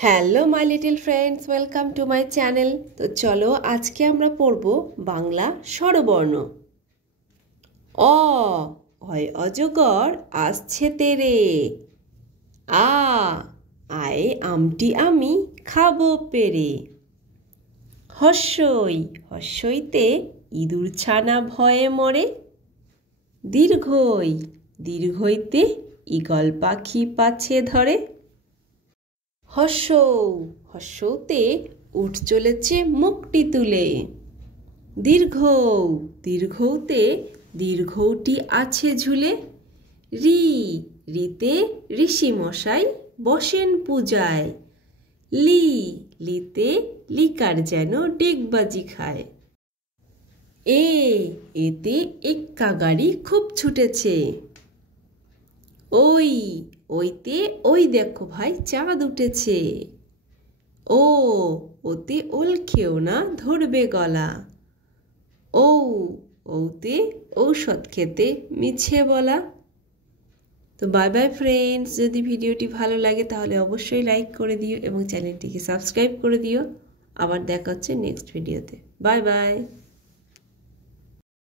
Hello my little friends, welcome to my channel. তো চলো আজকে আমরা পড়ব বাংলা স্বরবর্ণ। অ হয় অজগর আসছে তেরে। আ আয়ে আমটি আমি খাবো পেরে। হস্যই হস্যইতে ইঁদুর ছানা ভয়ে মরে। দীর্ঘই দীর্ঘইতে ঈগল পাখি পাছে ধরে। হস্যৌ হস্যৌতে উঠ চলেছে মুখটি তুলে। দীর্ঘৌ দীর্ঘৌতে দীর্ঘৌটি আছে ঝুলে। রি রিতে ঋষি মশাই বসেন পূজায়। লি লিতে লিকার যেন ডেকবাজি খায়। এ এতে এক্কা গাড়ি খুব ছুটেছে। ওই ওইতে ওই দেখো ভাই চাঁদ উঠেছে। ও ওতে ওল খেও না ধরবে গলা। ও ওতে ঔষধ খেতে মিছে বলা। তো বাই বাই ফ্রেন্ডস, যদি ভিডিওটি ভালো লাগে তাহলে অবশ্যই লাইক করে দিও এবং চ্যানেলটিকে সাবস্ক্রাইব করে দিও। আবার দেখা হচ্ছে নেক্সট ভিডিওতে। Bye bye.